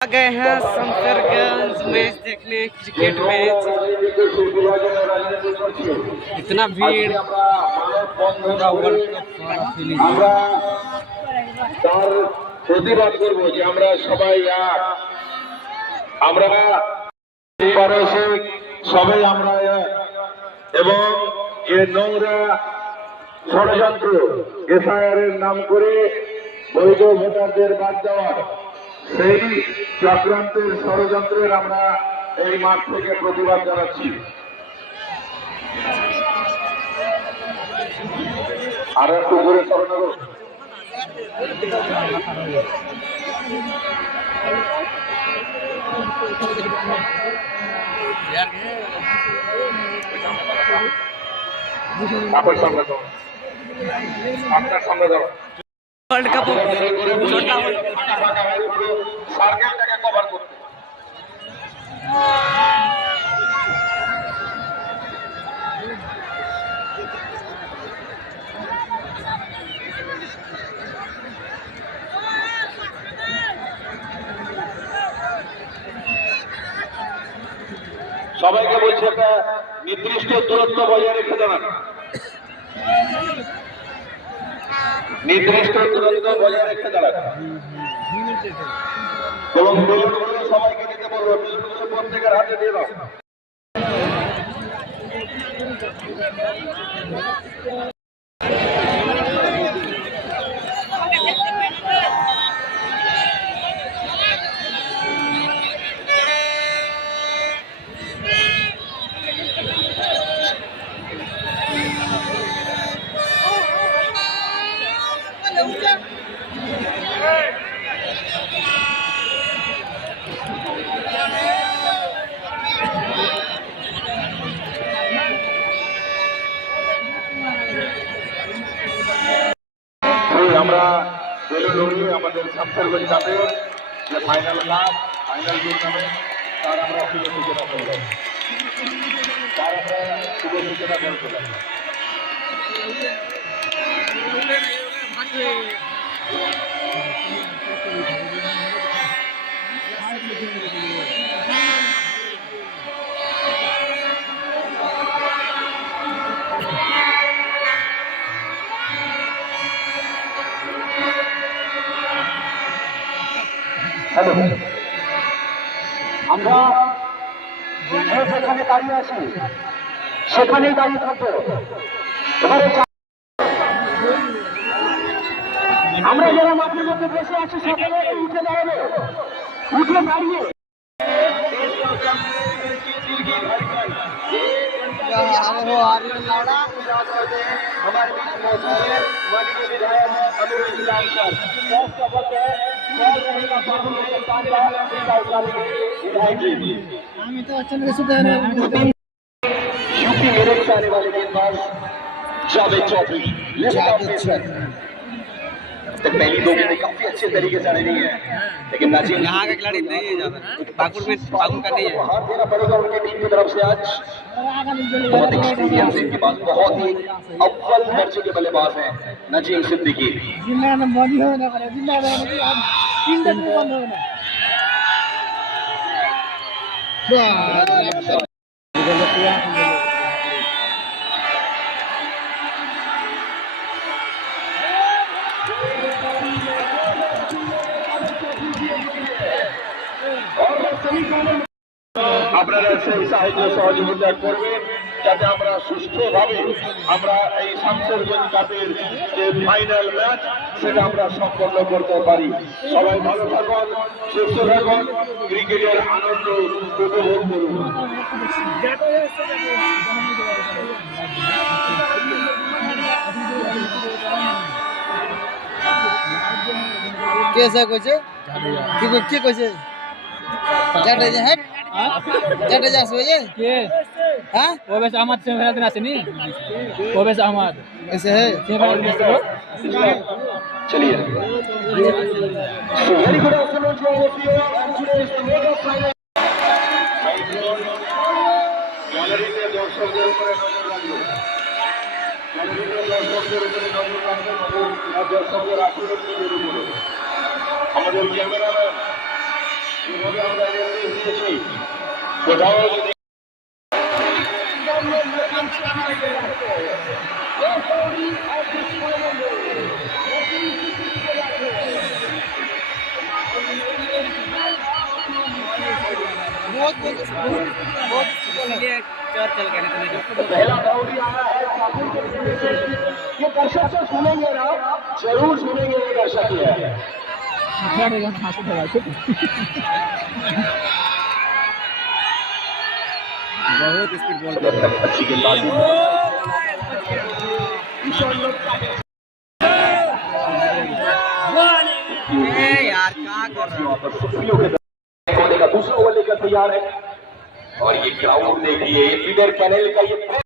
आ गए हैं शमशेरगंज मैच देखने, क्रिकेट मैच। इतना भीड़ पूरा वर्ल्ड कप তার প্রতিবাদ করবো যে আমরা সবাই এক, আমরা সবাই আমরা এক, এবং যে নোংরা ষড়যন্ত্র এসআইআর এর নাম করে বৈধ ভোটারদের বাদ দেওয়া, সেই চক্রান্তের ষড়যন্ত্রের আমরা এই মাঠ থেকে প্রতিবাদ জানাচ্ছি। আর একটু ঘুরে সরানো আপনার সামনে দাও, আপনার সামনে দাও। वर्ल्ड कप সার্কেলটাকে কভার করতে সবাইকে বলছে একটা নির্দিষ্ট দূরত্ব বজায় রেখে দেবেন, নির্দিষ্ট দূরত্ব বজায় রেখে দেবেন, এবং বেলুনগুলো সবাইকে দিতে বলবো, বেলুনগুলো প্রত্যেকের হাতে দিয়ে দাও। আমরা আমাদের শামশেরগঞ্জ কাপের যে ফাইনাল কাপ, ফাইনাল টুর্নামেন্ট, তার আমরা শুভ সূচনা করলাম, তার আমরা শুভ সূচনা করলাম। আমরা যেখানে দাঁড়িয়ে আছি সেখানেই দাঁড়িয়ে থাকবো। এবারে আমরা যারা মাঠের মধ্যে বসে আছি সেখানে উঠে দাঁড়াবো, উঠে দাঁড়িয়ে আমি তো अचानक से यूपी मेरठ से आने वाले गेंदबाज जावेद चौधरी, पहली दो गेंदें काफी अच्छे तरीके से आने नहीं है, लेकिन यहाँ का खिलाड़ी नहीं है ज्यादा, पाकुड़ का नहीं है। हाथ देना पड़ेगा उनकी टीम की तरफ से। आज बहुत एक्सपीरियंस है इनके पास, बहुत ही अव्वल दर्जे के बल्लेबाज हैं नजीम सिद्दीकी। আপনারা সেই সাহায্য সহযোগিতা করবেন যাতে আমরা সুষ্ঠুভাবে আমরা এই শামশেরগঞ্জ কাপের যে ফাইনাল ম্যাচ সেটা আমরা সম্পন্ন করতে পারি। সবাই ভালো থাকুন, সুস্থ থাকুন, ক্রিকেটের আনন্দ উপভোগ করুন। कैसा कइसे কি কইছে জাডেজা হেড জাডেজা আসবে যে के हां ओवेस अहमद से मेरा दिन आसनी ओवेस अहमद ऐसे है से मेरा दिन तो चलिए very good afternoon to all of you and today is the mega final. গ্যালারিতে দর্শকদের উপরে নজর রাখুন, গ্যালারিতে দর্শকদের উপরে নজর রাখুন, দর্শকদের আশীর্বাদ করুন। আমাদের ক্যামেরাম্যান তবে আমরা নির্দেশ দিয়েছি কোথাও যদি इसलिए चल चल गए ना पहला डाउरी आया है ये दर्शक से सुनेंगे ना जरूर सुनेंगे ये दर्शक है बहुत स्पीड बॉल अच्छी गेंदबाजी यार क्या कर रहा का दूसरा ओवर लेकर तैयार है और ये ग्राउंड देखिए इधर कैनल का ये